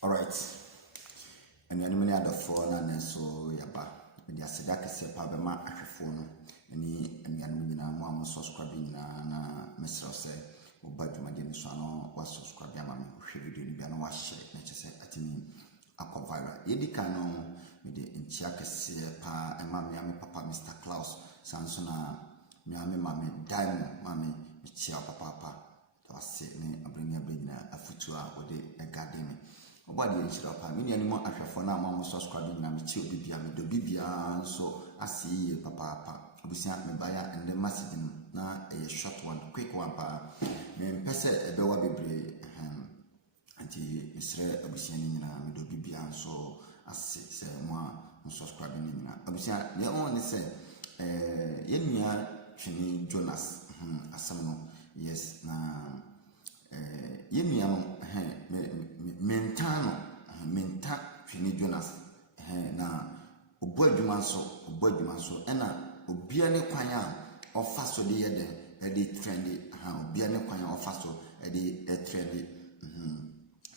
All right. And when many other phone and so yaba, the Asadaka Sepa Bema Ashafone, any Yanmina, Mamma subscribing na Mr. Say, or Badumadian Sano was subscribing, Mamma, who should be no wash, necessary at me. Aqua viral. Yedicano with the Inchiaka Sepa and Mammy Papa Mr. Klaus, Sansona, Miami Mammy, Diamond, Mammy, Chia Papa. I say, I bring a futua or the garden. Obadi enchira pa me nuanim ahwefo na amamo subscribe na me chi obibia me do bibia so asi papa obusia me baya and the message na a short one quick one pa me pese ebewa bebre anti isre obusia ni nyina me do bibia so asi se mo subscribe ni nyina obusia ye on ni se ye nua Twene Jonas asam no yes na ye nua no menta Twene Jonas na obo adwuma so ena obia ne kwan a ofa so de ye de trendy obia ne kwan a ofa so de trendy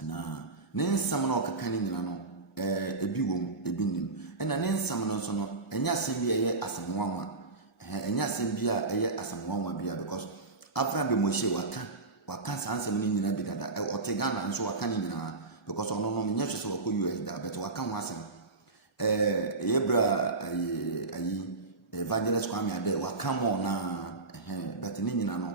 na ne nsam na okaka ne nyina no ebi wom ebi nim ena ne nsam no so no enya asem bi ye asamwanwa enya asem bi a ye asamwanwa bia because after be mo she waka sansem ni nyina bi dada otegana nso waka ni nyina because ono no menye hwese wako US da but waka ho asem yebra ayi evangelist kwame ade waka mo na but ni nyina no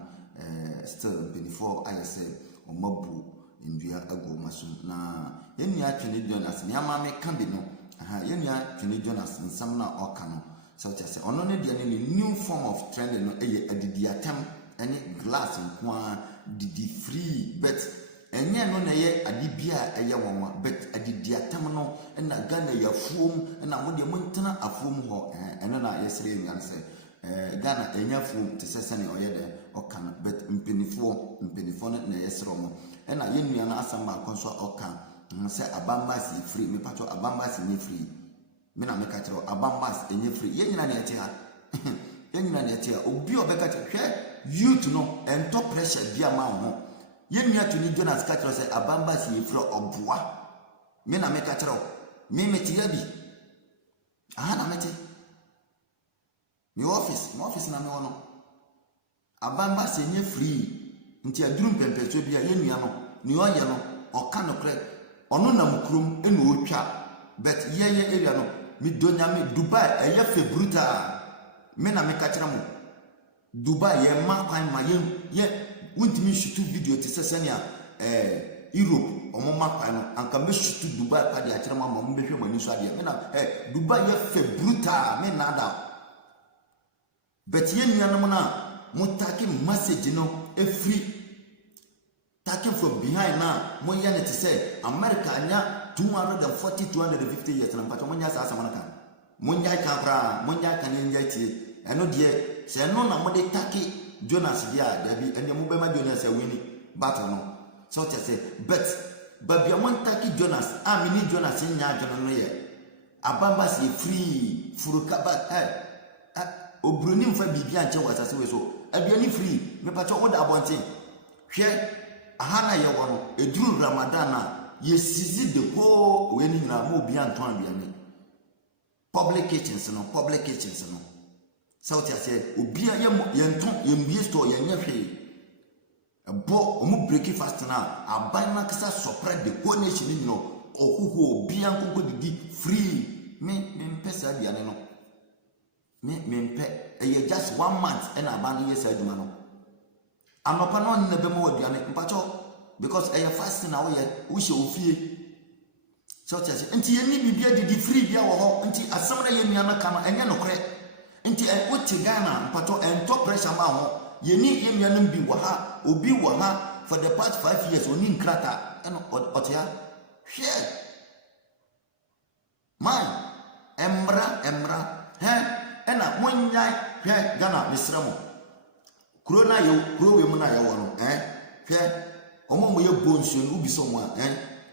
still 24 I say omabu ndua ago masum na yenua Twene Jonas ni ama me kan bi no yenua Twene Jonas nsam na oka no so say ono ne de ne new form of trend no eye adidi atem any glass nko Didi free but enye no na ye adibia eye wonwa but adidi atam no na Ghana ya fuom na mo de montana afuom ho eno na yesere nyan se Ghana enya fuom te sese ne oye de oka but mpenifo na yesere mo na ye nua na asamba konso oka se Aban si free me pato Aban si ni free me na me ka tro Aban enye free ye nyina na ete ha ye nyina na ete ha obi obeka hwe youth no and top pressure bia ma ho ye nua Twene Jonas ka tro say Aban si free oboa me na me ka tro me metia bi na mete mi office na me wono Aban si nye free nti aduru mpempeso bia ye nua no ni oye no oka no kre ono na mukrum enu otwa but ye area no mi donya me Dubai eye fe brutal me na me ka tro mo Dubai ye ma kwan ma ye wuntimi shoot video te sesenia Europe omo ma kwan no anka me shoot Dubai pa de akere ma mo behwe mani so ade me na Dubai ye fe brutal me na da but ye nuanom na mo take message no e free taken from behind now mo ya net say America anya 250 years na mpacho mo nya sa asama kan mo nya ka bra mo nya kan nya tie eno de se no na mo de take Jonas dia da bi enya mo be ma Jonas wini battle no so te say but babia mo take Jonas mi ni Jonas nya Jonas no ye Aban si free furuka ba obroni mfa bibia nche wasase we so abiani free me pacho oda abonten hwe ahana ye wono eduru Ramadan na ye sizi de ko we ni na mo bia nton abiani public kitchens no so ti ase obia ye nton ye mbie store ye nyehwe bo omu break fast na Aban na kisa spread the whole nation ni no okuhu obia nkonko didi free me mpesa dia ne no me mpe eye just 1 month and Aban yes aduma no anopa no na be mo aduane mpacho because eye fasting na wo she ofie so ti ase nti ye ni bibia didi free bia wo ho nti asem na ye nua na ka no enye no kre nti wote Ghana mpacho ento pressure ma ho ye ni ye nua no bi wo ha obi wo ha for the past 5 years oni nkrata eno otia hwe man emra ena monyai hwe Ghana misramo corona yo kuro we mu na yo no hwe omo ye bonsu no ubi so mo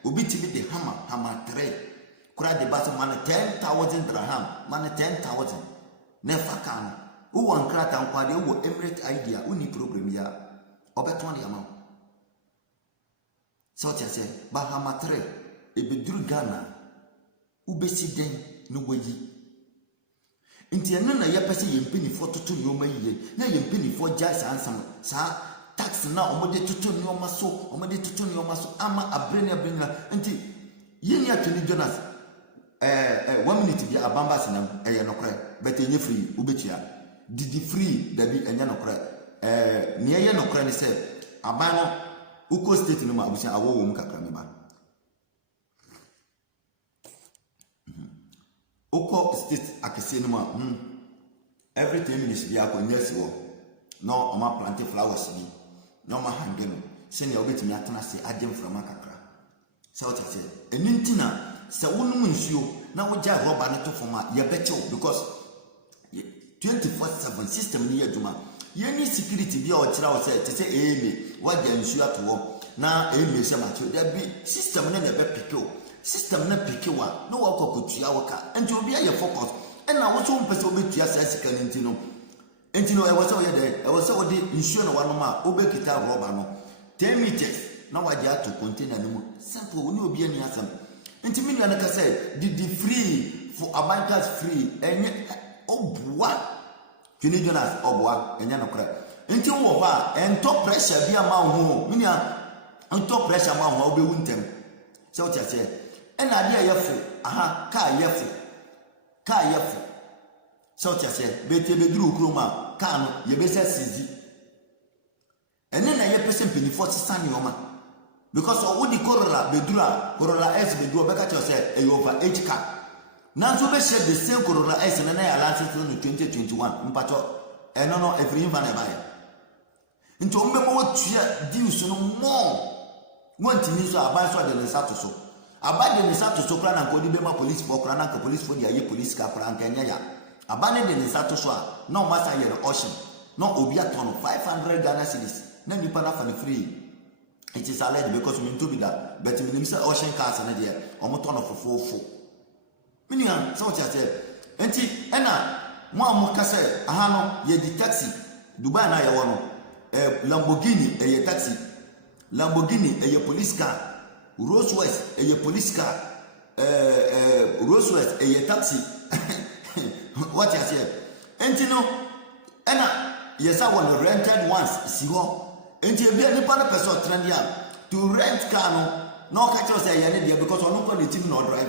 obi tibi de hammer 3 kura de baso man 10,000 dirham man 10,000 ne fakano wo wan krata nkwade wo emirate idea uni problem ya obeton ya ma so ti ase ba hammer 3 ebeduru Ghana ubesi den no wayi nti eno na yepese yempinifo toto nyoma yiye na yempinifo gya sansam sa tax na omode toto nyoma so ama abrena nti yeni atwini Jonas 1 minute bi abamba sinam eye nokre but enye free ubetia Didi free da bi enye nokre ne eye nokre ne se Aban no uko state no ma abusia awo wo mu kakra me ba uko state akese no ma every 10 minutes bi akonya si wo no o ma plant flowers bi no ma hange no se ne obetimi atena se agem from kakra se what say enintina se wonum nsuo na wogya rubber no to forma ye becho because 24/7 system ni aduma ye ni security bi o kira o se eme wagya nsuo ato na eme se macho there be system na be pick system na pick wa no wa kokotua waka enti obi aye focus na wo so mpese obetua sa sika ntino e wose oye de e wose odi nsuo na wano ma obekita rubber no 10 meters na wagya to container no mu simple oni obi ani asam enti me nua na ka say Didi free for abankas free enye obua Twene Jonas obua enye no kra enti wo ho a ento pressure bi ama ho me nua ento pressure ama ho obewu ntem se o tia se ena ade ayefo ka yefo se o tia se bete beduru kroma ka no ye be se sizi ene na ye person penifo sane oma because of the Corolla S beduru beka cho say e over 8 car na so be share the same Corolla S na ya license no 2021 mpacho eno no every van e buy nti o mbemo watua deals no more want ni so Aban so de nsato so Aban de nsato so kra na nkodi be ma police for kra na ka police for the police ka kra nka nya ya Aban de nsato so a na o masa ye ocean no obi aton 500 Ghana cedis na nipa na fa free. It is alleged because we to be that, but we say ocean cars and there, or motor of 4. Meaning, so what I say, and Anna, one Mokase, Ahano, ye the taxi, Dubai na yawono, Lamborghini, a taxi, Lamborghini, a police car, Rolls Royce, a police car, Rolls Royce, a taxi. What I say, and you know, Anna, yes, I want rented once, see what. Enti ebia nipa na person trend ya to rent car no ka cho say ya ne dia because ono ko the team no drive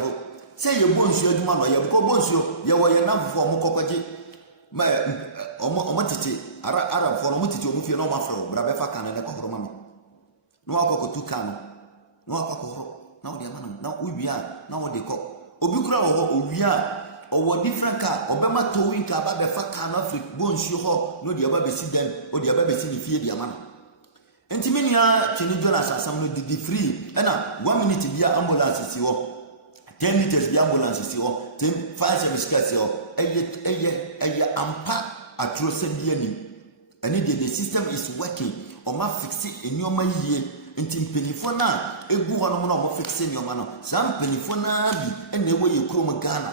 say ye bonsu aduma no ye because bonsu ye wo ye na fo mo kokoje ma omo titi ara fo no mo titi omo fie no ma fro bra be fa kan na ko horo ma me no akoko tu kan no akoko horo na wo dia ma na uwia na wo de ko obi kura wo uwia owo different car obema towing car ba be fa kan na Africa bonsu ho no dia ba be si den o dia ba be si ni fie dia ma enti menia Twene Jonas asam no Didi free ena 1 minute bia ambulance si ho 10 meters bia ambulance si ho 10 5 service si ho eye ampa atrose bia ni eni the system is working o ma fix enioma yie enti mpenifo na egu ho no mo fix enioma no sam mpenifo na bi ena ewo ye krom Ghana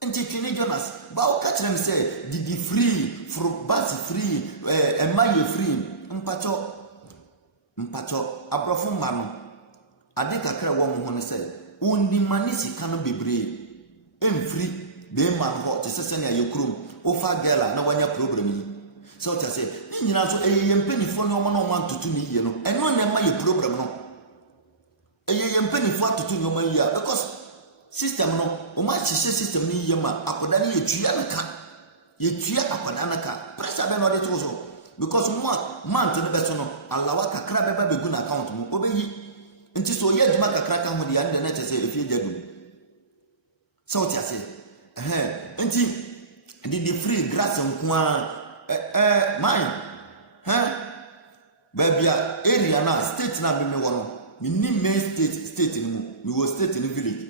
enti Twene Jonas ba o catch them say Didi free for bus free emaye free mpacho abrofo ma no ade kakra wo mo ne say undi manisi kanu bebre emfri be man ho te sese na yekrum ofa gela na wanya program yi so ta say ni nyina so eyempenifo no mo no man tutu ni ye no eno na ma ye program no eyempenifo tutu ni o ma yi because system no o ma chi system ni ye ma akoda ni yetua akoda na ka pressure be no de to so because month no beso no alawa kakra beba begu na account mu obeyi nti so ye djuma kakra ka ho de ande na chese efie jadu so ti ase nti Didi free grass nkoa mine babia area na state na be me wono me ni main state ni mu me wo state ni village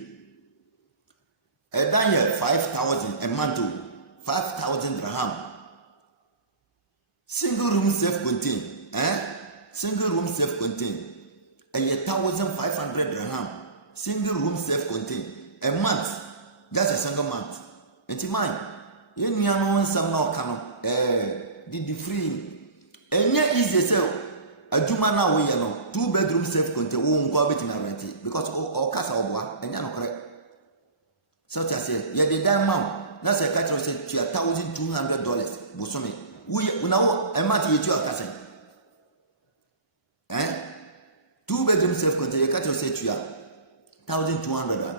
dan ye 5,000 a month 5,000 dirham single room self-contained, single room self-contained, 1,500 dirham. Single room self-contained, a month, just a single month. It's mine. You know, some no cano, Didi free. And yet, easy sell. adwuma na wo ye no 2 bedroom self contained wo nko abeti na rent because o kasa oboa enya no kore so tia say ye de dan ma na say ka tro say $1,200 bosome wo una wo e ma ti ye tu akase 2 bedroom self contained ye ka tro say $1,200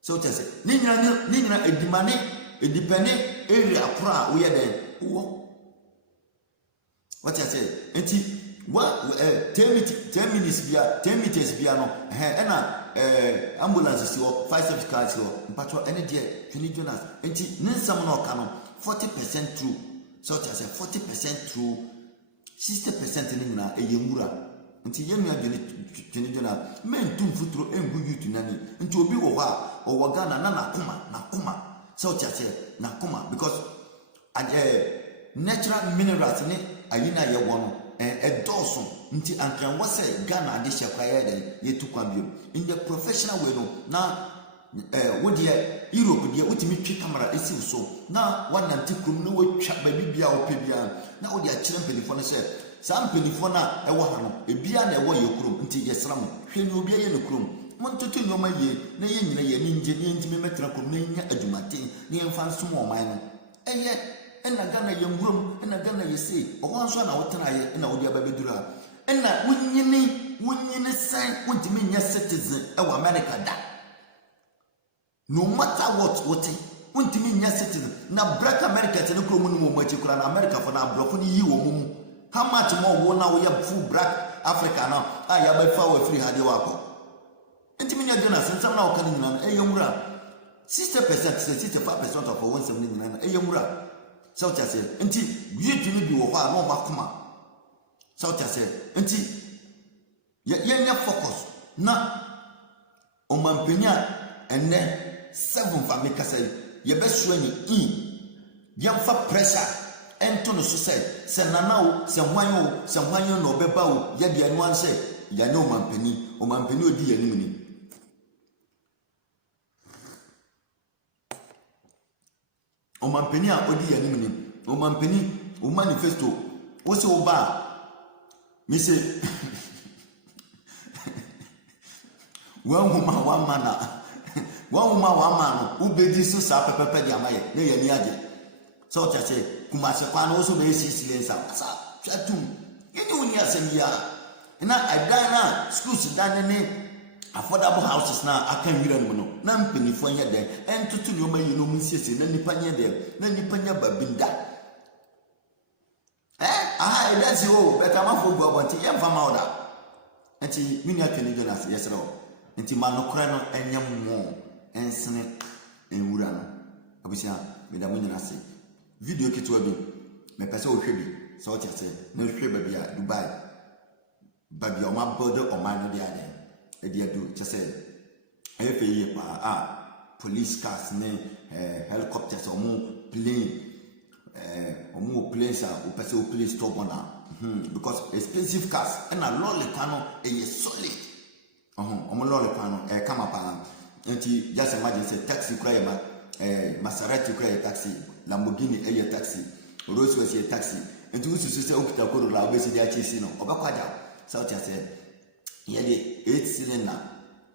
so tia say ni nyina edimane edipene area pra wo ye den wo what I say enti what 10 minutes bia 10 meters bia no na ambulance si 5 service cars si mpatro ene de Twene Jonas enti nsam no ka no 40% true so I say 40% true 60% ni nyina eyemura enti yemi adwene Twene Jonas men tum futuro engu yutu nani enti obi wo ha o Ghana na nakoma so I say nakoma because natural minerals ni ayina ye wono edoso nti ankan wose Ghana ade hyekwa ye den yetu kwambio in the professional way no na wodi Europe dia utimi twi camera esi so na wanante krum na watwa ba bibia opebia na wodi a kire mpelifo no se sa mpelifo na ewo ha no ebia na ewo ye krum nti ye sram hwe ni obi ye no krum montoto nyoma ye na ye nyina ye ni nje ni ntimi metra krum na nya adwumate na ye mfa nsom oman no ena Ghana ye ngurom ena Ghana ye sei owan so na wotena ye ena wodi ababedura ena wonyini sai wontimi nya citizen ewa America da no matter what wontimi nya citizen na black America te no kromo no mo machi kura na America for na brofo ni yi wo mu how much more wo na wo ya full black Africa na ya ba fa wo free hade wako ntimi nya Jonas nsam na wo kan nyina eyemura 60% 65% of one 79 eyemura so tia say enti yutu ni bi wo ho a no makoma so tia say enti ye focus na o mampenya enne 7 fa make say ye be so ni ye fa pressure ento no so say nana se hwan no beba wo ye de anu an say ya ne o mampeni odi ya nim ni o mampeni a odi ya nim ni o mampeni o manifesto o se o ba mi se wan huma wan mana no ubedi so sa pepepe di amaye na ya ni age so cha se kuma se kwa no so be silensa sa twatum yeni woni asem ya na adana schools dan ne affordable houses na akan wira no no na mpenifo nya den entutu ni o mayi no mu siese na nipa nya den na nipa nya babinda that's you better man for go want yem fama oda enti mini Twene Jonas yesero enti man no kra no enyam mo ensene enwura no abusia me da munyina se video kitwa bi me pese o hwe bi so o tiase na hwe ba bi a Dubai ba bi o ma bodo o man no dia den e dia do tiase efe ye pa police cars ne helicopters o mu plane omo place o pese o place stop on because expensive cars and a lolly cano e solid omo lolly cano kama pa enti just imagine say taxi cry ma Maserati cry taxi Lamborghini taxi Rolls Royce taxi enti ususu say okita koro la obesi dia chesi no obekwaja south say ye de 8 cylinder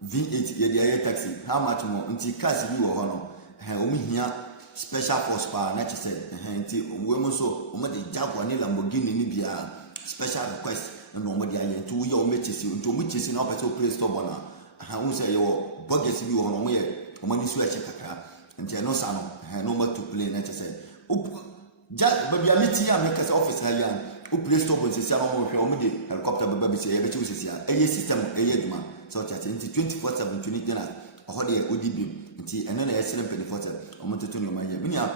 V8 ye de taxi how much more enti cars bi wo ho no omo hia special force pa na chese enti we mo so o mo de Jaguar ni Lamborghini ni bia special request no mo de aye to we o mechesi nto mo chesi na opese o place to bona wo say yo budget bi wo no mo ye o mo ni so e kakra enti no sa no mo to play na chese o ja ba bia meti ya make us office ha ya o place to bona sesi no mo hwe o mo de helicopter ba bi se ye be chi sesi ya eye system eye duma so chese enti 24/7 Twene Jonas o de odibi nti eno na yesere mpelifota omototo ni o maye binia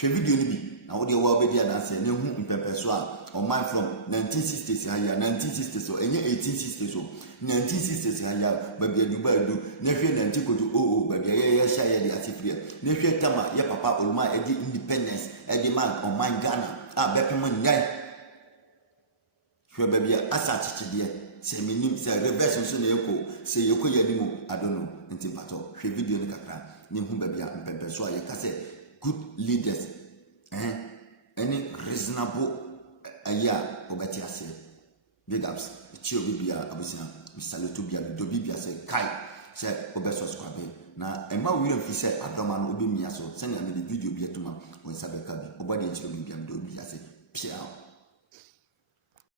hwe video ni bi na wo de wa obedi adanse na hu mpepeso a o man from 1960s ha ya 1960s so enye 1860s so 1960s ha ya ba bia Dubai do na hwe 90 koto ba bia ye sha ye de atifria na hwe tama ye papa olma e di independence e di man o man Ghana a bepem nyai hwe ba bia asa chichide se minim se reverse so na yeko se yeko ya ni mu adono nti pato hwe video ni kakra ni hu ba bia mpempeso a ye ka se good leaders any reasonable aya obeti ase big ups chi obi bia abusina misale to bia do bibia say kai say obeso squabe na ema wira fi say adoma no obi mia so say na me the video bi etuma won sabe ka bi obade chi obi bia do bia say pia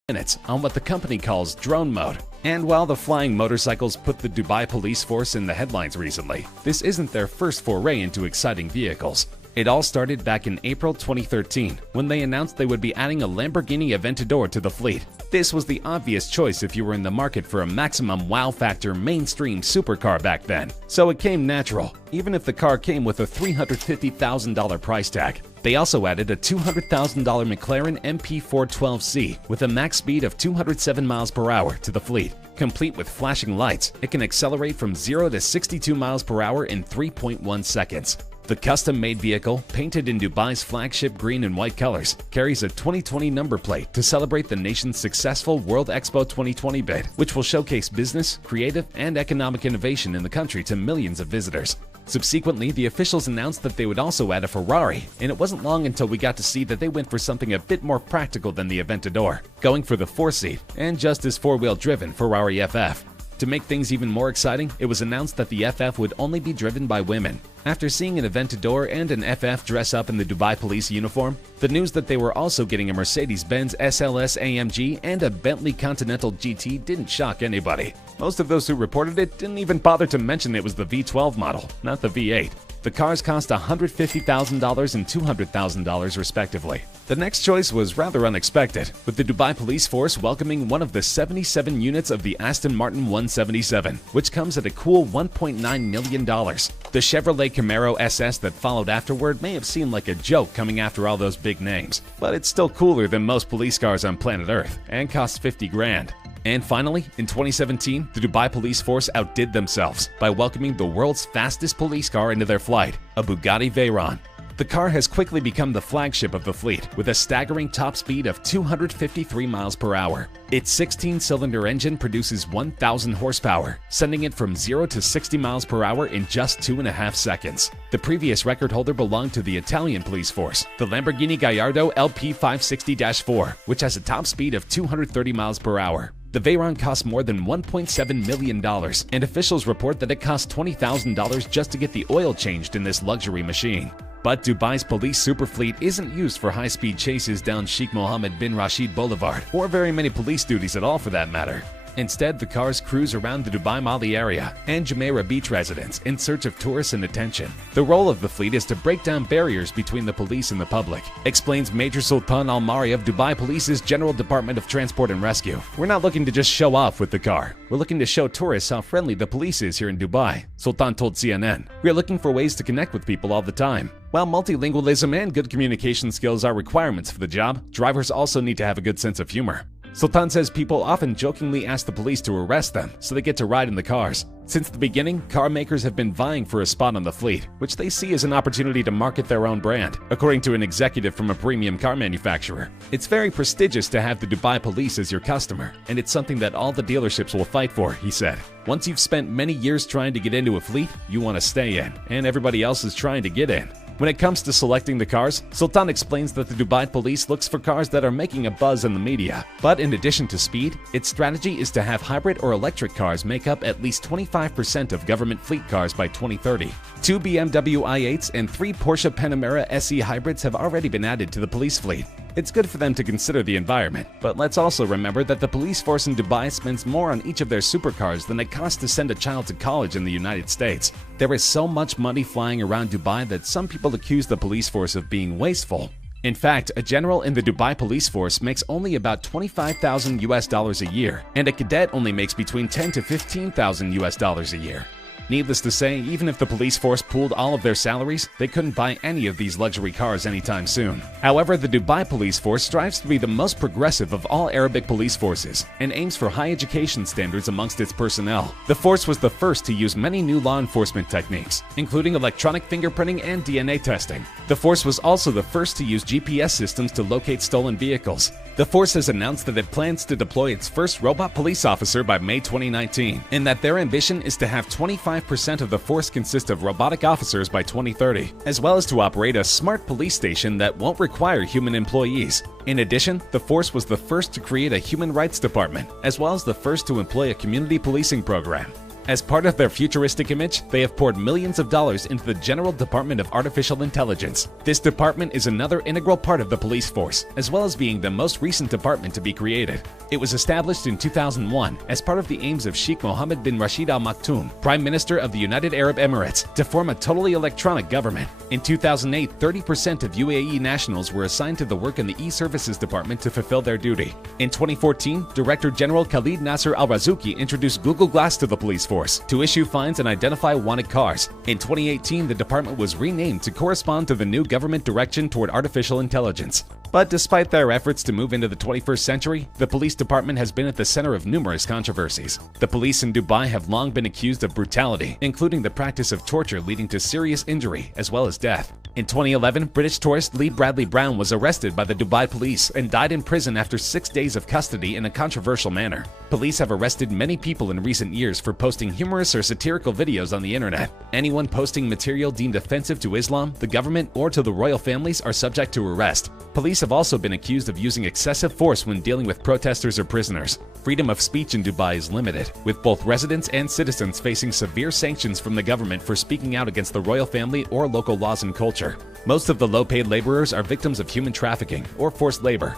minutes on what the company calls drone mode. And while the flying motorcycles put the Dubai police force in the headlines recently, this isn't their first foray into exciting vehicles. It all started back in April 2013 when they announced they would be adding a Lamborghini Aventador to the fleet. This was the obvious choice if you were in the market for a maximum wow factor mainstream supercar back then. So it came natural, even if the car came with a $350,000 price tag. They also added a $200,000 McLaren MP412C with a max speed of 207 miles per hour to the fleet. Complete with flashing lights, it can accelerate from 0 to 62 miles per hour in 3.1 seconds. The custom-made vehicle, painted in Dubai's flagship green and white colors, carries a 2020 number plate to celebrate the nation's successful World Expo 2020 bid, which will showcase business, creative, and economic innovation in the country to millions of visitors. Subsequently, the officials announced that they would also add a Ferrari, and it wasn't long until we got to see that they went for something a bit more practical than the Aventador, going for the 4-seat and just as four-wheel driven Ferrari FF. To make things even more exciting, it was announced that the FF would only be driven by women. After seeing an Aventador and an FF dress up in the Dubai police uniform, the news that they were also getting a Mercedes-Benz SLS AMG and a Bentley Continental GT didn't shock anybody. Most of those who reported it didn't even bother to mention it was the V12 model, not the V8. The cars cost $150,000 and $200,000 respectively. The next choice was rather unexpected, with the Dubai police force welcoming one of the 77 units of the Aston Martin 177, which comes at a cool $1.9 million. The Chevrolet Camaro SS that followed afterward may have seemed like a joke coming after all those big names, but it's still cooler than most police cars on planet Earth and costs $50 grand. And finally, in 2017, the Dubai police force outdid themselves by welcoming the world's fastest police car into their flight, a Bugatti Veyron. The car has quickly become the flagship of the fleet with a staggering top speed of 253 miles per hour. Its 16-cylinder engine produces 1,000 horsepower, sending it from 0 to 60 miles per hour in just 2.5 seconds. The previous record holder belonged to the Italian police force, the Lamborghini Gallardo LP560-4, which has a top speed of 230 miles per hour. The Veyron costs more than $1.7 million, and officials report that it cost $20,000 just to get the oil changed in this luxury machine. But Dubai's police superfleet isn't used for high-speed chases down Sheikh Mohammed bin Rashid Boulevard, or very many police duties at all for that matter. Instead, the cars cruise around the Dubai Mali area and Jumeirah Beach residents in search of tourists and attention. The role of the fleet is to break down barriers between the police and the public, explains Major Sultan Al-Mari of Dubai Police's General Department of Transport and Rescue. We're not looking to just show off with the car. We're looking to show tourists how friendly the police is here in Dubai, Sultan told CNN. We're looking for ways to connect with people all the time. While multilingualism and good communication skills are requirements for the job, drivers also need to have a good sense of humor. Sultan says people often jokingly ask the police to arrest them so they get to ride in the cars. Since the beginning, car makers have been vying for a spot on the fleet, which they see as an opportunity to market their own brand, according to an executive from a premium car manufacturer. It's very prestigious to have the Dubai police as your customer, and it's something that all the dealerships will fight for, he said. Once you've spent many years trying to get into a fleet, you want to stay in, and everybody else is trying to get in. When it comes to selecting the cars, Sultan explains that the Dubai police looks for cars that are making a buzz in the media. But in addition to speed, its strategy is to have hybrid or electric cars make up at least 25% of government fleet cars by 2030. 2 BMW i8s and 3 Porsche Panamera SE hybrids have already been added to the police fleet. It's good for them to consider the environment, but let's also remember that the police force in Dubai spends more on each of their supercars than it costs to send a child to college in the United States. There is so much money flying around Dubai that some people accuse the police force of being wasteful. In fact, a general in the Dubai police force makes only about $25,000 a year, and a cadet only makes between $10,000 to $15,000 a year. Needless to say, even if the police force pooled all of their salaries, they couldn't buy any of these luxury cars anytime soon. However, the Dubai police force strives to be the most progressive of all Arabic police forces and aims for high education standards amongst its personnel. The force was the first to use many new law enforcement techniques, including electronic fingerprinting and DNA testing. The force was also the first to use GPS systems to locate stolen vehicles. The force has announced that it plans to deploy its first robot police officer by May 2019, and that their ambition is to have 25 85% of the force consist of robotic officers by 2030, as well as to operate a smart police station that won't require human employees. In addition, the force was the first to create a human rights department, as well as the first to employ a community policing program. As part of their futuristic image, they have poured millions of dollars into the General Department of Artificial Intelligence. This department is another integral part of the police force, as well as being the most recent department to be created. It was established in 2001 as part of the aims of Sheikh Mohammed bin Rashid Al Maktoum, Prime Minister of the United Arab Emirates, to form a totally electronic government. In 2008, 30% of UAE nationals were assigned to the work in the e-services department to fulfill their duty. In 2014, Director General Khalid Nasser Al-Razouki introduced Google Glass to the police force to issue fines and identify wanted cars. In 2018, the department was renamed to correspond to the new government direction toward artificial intelligence. But despite their efforts to move into the 21st century, the police department has been at the center of numerous controversies. The police in Dubai have long been accused of brutality, including the practice of torture leading to serious injury as well as death. In 2011, British tourist Lee Bradley Brown was arrested by the Dubai police and died in prison after 6 days of custody in a controversial manner. Police have arrested many people in recent years for posting humorous or satirical videos on the internet. Anyone posting material deemed offensive to Islam, the government, or to the royal families are subject to arrest. Police have also been accused of using excessive force when dealing with protesters or prisoners. Freedom of speech in Dubai is limited, with both residents and citizens facing severe sanctions from the government for speaking out against the royal family or local laws and culture. Most of the low-paid laborers are victims of human trafficking or forced labor.